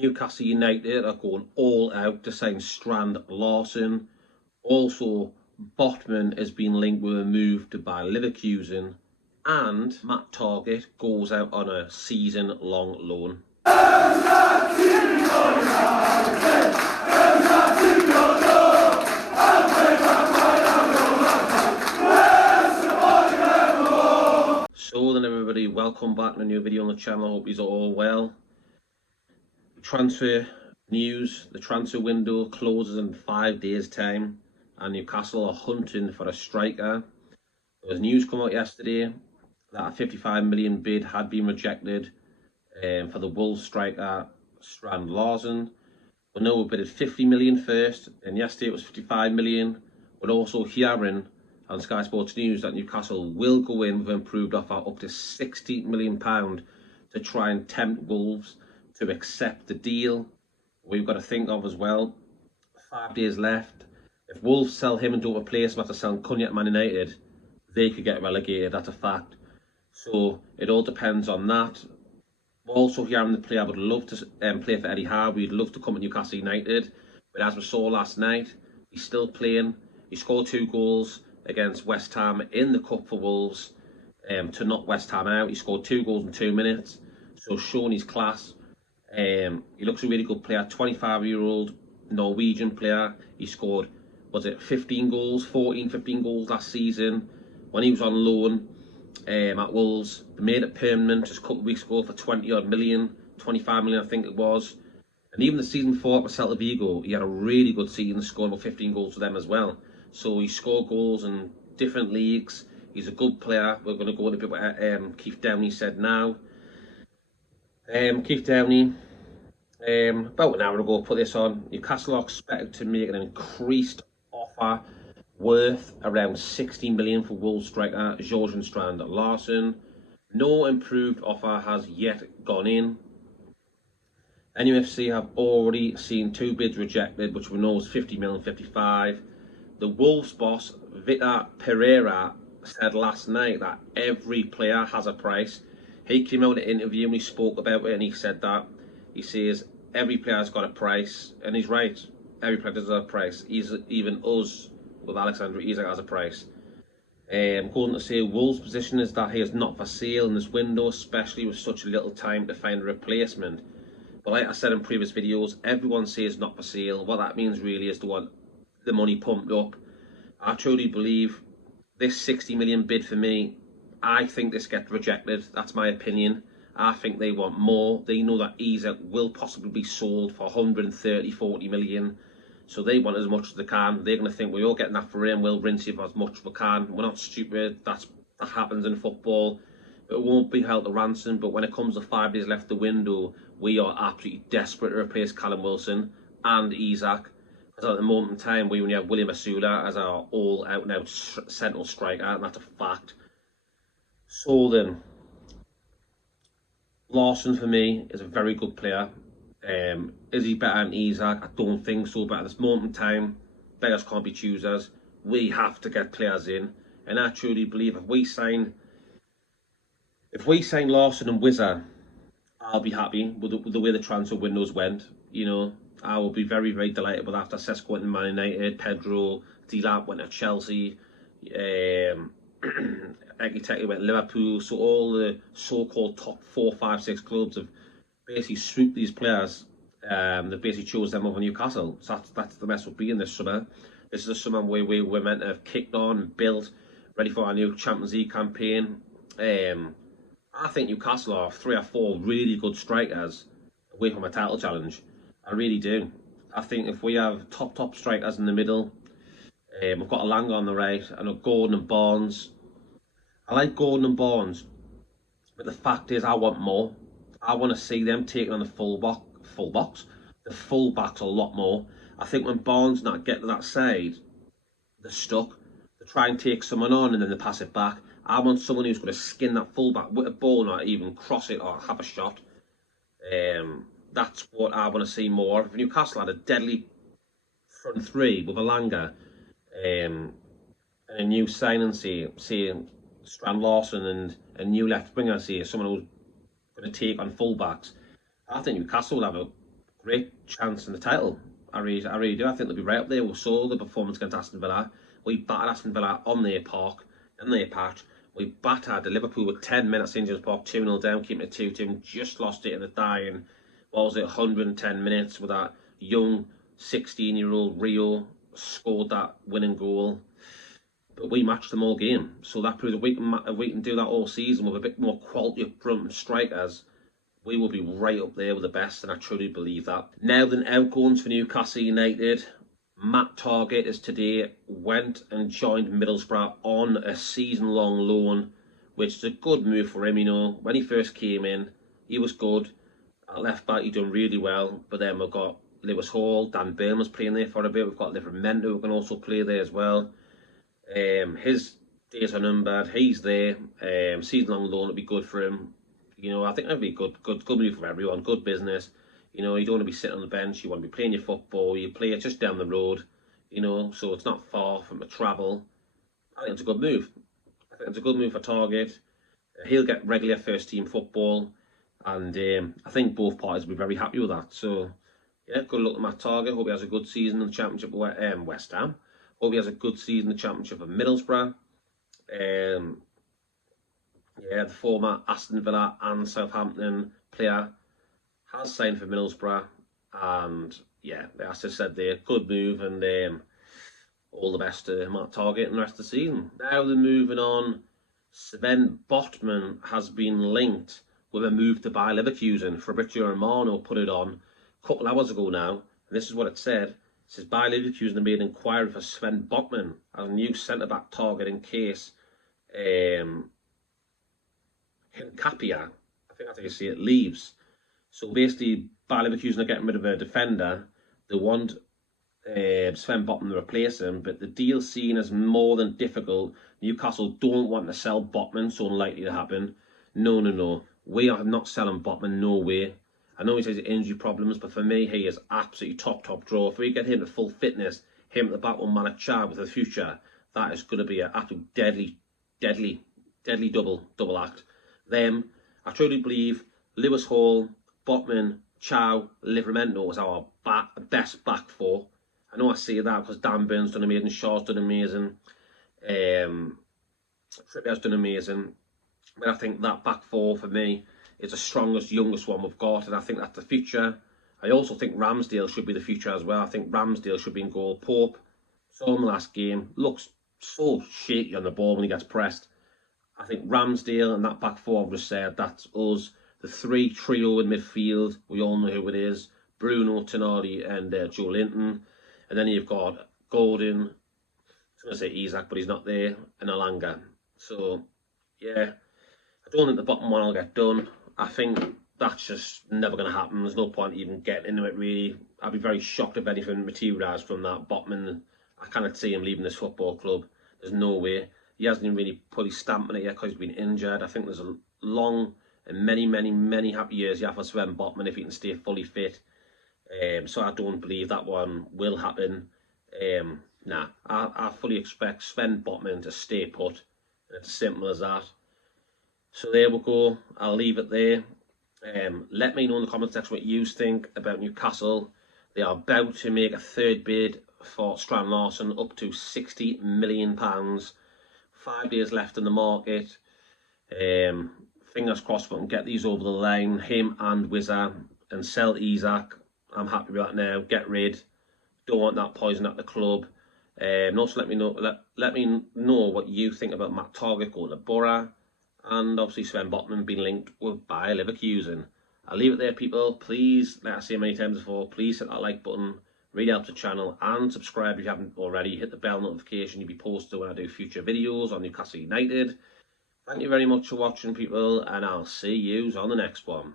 Newcastle United are going all out to sign Strand Larsen. Also, Botman has been linked with a move to buy Leverkusen. And Matt Targett goes out on a season-long loan. So then everybody, welcome back to a new video on the channel. Hope you're all well. Transfer news: the transfer window closes in 5 days time and Newcastle are hunting for a striker. There was news come out yesterday that a 55 million bid had been rejected for the Wolves striker Strand Larsen. We know we bid 50 million first, and yesterday it was 55 million. We're also hearing on Sky Sports News that Newcastle will go in with an improved offer up to £60 million to try and tempt Wolves to accept the deal. We've got to think of as well, 5 days left. If Wolves sell him and don't replace him after selling Cunha to Man United, they could get relegated, that's a fact. So it all depends on that. We're also hearing the player would love to play for Eddie Howe. We'd love to come to Newcastle United. But as we saw last night, he's still playing. He scored 2 goals against West Ham in the Cup for Wolves to knock West Ham out. He scored 2 goals in 2 minutes. So showing his class. He looks a really good player, 25-year-old Norwegian player. He scored, was it 15 goals, 15 goals last season when he was on loan at Wolves. They made it permanent just a couple of weeks ago for 20-odd million, 25 million I think it was. And even the season before for Celta Vigo, he had a really good season, scoring about 15 goals for them as well. So he scored goals in different leagues. He's a good player. We're going to go into a bit what Keith Downey said now. Keith Downey, about an hour ago, put this on. Newcastle are expected to make an increased offer worth around 60 million for Wolves striker Jorgen Strand Larsen. No improved offer has yet gone in. nufc have already seen 2 bids rejected, which we know is 50 million, 55. The Wolves boss, Vitor Pereira, said last night that every player has a price. He came out in an interview and he spoke about it and he said that. He says every player's got a price, and he's right. Every player does have a price. Even us with Alexander Isak has a price. Going to say Wolves' position is that he is not for sale in this window, especially with such little time to find a replacement. But like I said in previous videos, everyone says not for sale. What that means really is they want the money pumped up. I truly believe this 60 million bid for me, I think this gets rejected. That's my opinion. I think they want more. They know that Isak will possibly be sold for 130, 40 million. So they want as much as they can. They're going to think, we're all getting that for him. We'll rinse him as much as we can. We're not stupid. That happens in football. It won't be held to ransom. But when it comes to 5 days left the window, we are absolutely desperate to replace Callum Wilson and Isak. Because at the moment in time, we only have William Asula as our all-out-and-out central striker, and that's a fact. So then, Larsen for me is a very good player. Is he better than Isak? I don't think so. But at this moment in time, beggars can't be choosers. We have to get players in, and I truly believe if we sign Larsen and Wizard, I'll be happy with the way the transfer windows went. You know, I will be very, very delighted with after Sesko went to Man United, Pedro, D-Lap went to Chelsea, Ekiteke went to Liverpool. So all the so-called top 4, 5, 6 clubs have basically swooped these players. They've basically chose them over Newcastle. So that's the mess we'll be in this summer. This is a summer where we're meant to have kicked on and built, ready for our new Champions League campaign. I think Newcastle are 3 or 4 really good strikers away from a title challenge. I really do. I think if we have top strikers in the middle, we've got Alanga on the right, and Gordon and Barnes. I like Gordon and Barnes, but the fact is I want more. I want to see them taking on the fullbacks a lot more. I think when Barnes not get to that side, they're stuck. They try and take someone on and then they pass it back. I want someone who's going to skin that fullback with a ball, not even cross it or have a shot. That's what I want to see more. If Newcastle had a deadly front 3 with Alanga, and a new signing, say Strand Larsen, and a new left winger, say someone who's going to take on fullbacks, I think Newcastle will have a great chance in the title. I really do. I think they'll be right up there. We saw the performance against Aston Villa. We battered Aston Villa on their park, in their patch. We battered the Liverpool with 10 minutes in St James's Park, 2-0 down, keeping it 2-2, just lost it in the dying, what was it, 110 minutes with that young 16-year-old Rio scored that winning goal. But we matched them all game. So that proves if we can do that all season with a bit more quality up front and strikers, we will be right up there with the best, and I truly believe that. Now then, outgoings for Newcastle United. Matt Targett is today went and joined Middlesbrough on a season-long loan, which is a good move for him. You know, when he first came in, he was good. At left back, he done really well. But then we've got Lewis Hall, Dan Burn was playing there for a bit. We've got Livramento who can also play there as well. His days are numbered. He's there. Season-long loan would be good for him. You know, I think that'd be good move for everyone. Good business. You know, you don't want to be sitting on the bench. You want to be playing your football. You play it just down the road. You know, so it's not far from a travel. I think it's a good move. I think it's a good move for Target. He'll get regular first-team football, and I think both parties will be very happy with that. So, yeah, good luck to Matt Target. Hope he has a good season in the Championship of West Ham. Hope he has a good season in the Championship of Middlesbrough. Yeah, the former Aston Villa and Southampton player has signed for Middlesbrough, and yeah, as I said there, good move, and all the best to Matt Targett and the rest of the season. Now they're moving on. Sven Botman has been linked with a move to Bayer Leverkusen. Fabrizio Romano put it on a couple hours ago now, and this is what it said. It says Bayer Leverkusen have made an inquiry for Sven Botman as a new centre-back target in case Hincapia, I think that's how you see it, leaves. So basically, Bayer Leverkusen are getting rid of a defender. They want Sven Botman to replace him, but the deal's seen as more than difficult. Newcastle don't want to sell Botman, so unlikely to happen. No. We are not selling Botman, no way. I know he says injury problems, but for me, he is absolutely top draw. If we get him to full fitness, him at the back with Malachar with the future, that is going to be an absolute deadly double act. Them, I truly believe Lewis Hall, Botman, Chow, Livramento is our best back four. I know I say that because Dan Burn's done amazing, Shaw's done amazing, Trippier's done amazing. But I think that back four for me is the strongest, youngest one we've got, and I think that's the future. I also think Ramsdale should be the future as well. I think Ramsdale should be in goal. Pope, saw him last game, looks so shaky on the ball when he gets pressed. I think Ramsdale and that back four I've just said, that's us. The trio in midfield, we all know who it is. Bruno, Tonali and Joe Linton. And then you've got Gordon, I was going to say Isaac, but he's not there, and Alanga. So, yeah, I don't think the bottom one will get done. I think that's just never going to happen. There's no point even getting into it, really. I'd be very shocked if anything materialised from that. Botman, I cannot see him leaving this football club. There's no way. He hasn't even really put his stamp on it yet because he's been injured. I think there's a long and many happy years yet for Sven Botman if he can stay fully fit. So I don't believe that one will happen. I fully expect Sven Botman to stay put. It's as simple as that. So there we go. I'll leave it there. Let me know in the comment section what you think about Newcastle. They are about to make a third bid for Strand Larsen, up to £60 million. 5 days left in the market. Fingers crossed we can get these over the line, him and Wizard, and sell Isaac. I'm happy with that now. Get rid. Don't want that poison at the club. And also let me know what you think about Matt Targett going to Borough, and obviously Sven Botman being linked with Bayer Leverkusen. I'll leave it there, people. Please, like I say many times before, please hit that like button. Really helps the channel, and subscribe if you haven't already. Hit the bell notification. You'll be posted when I do future videos on Newcastle United. Thank you very much for watching, people, and I'll see you on the next one.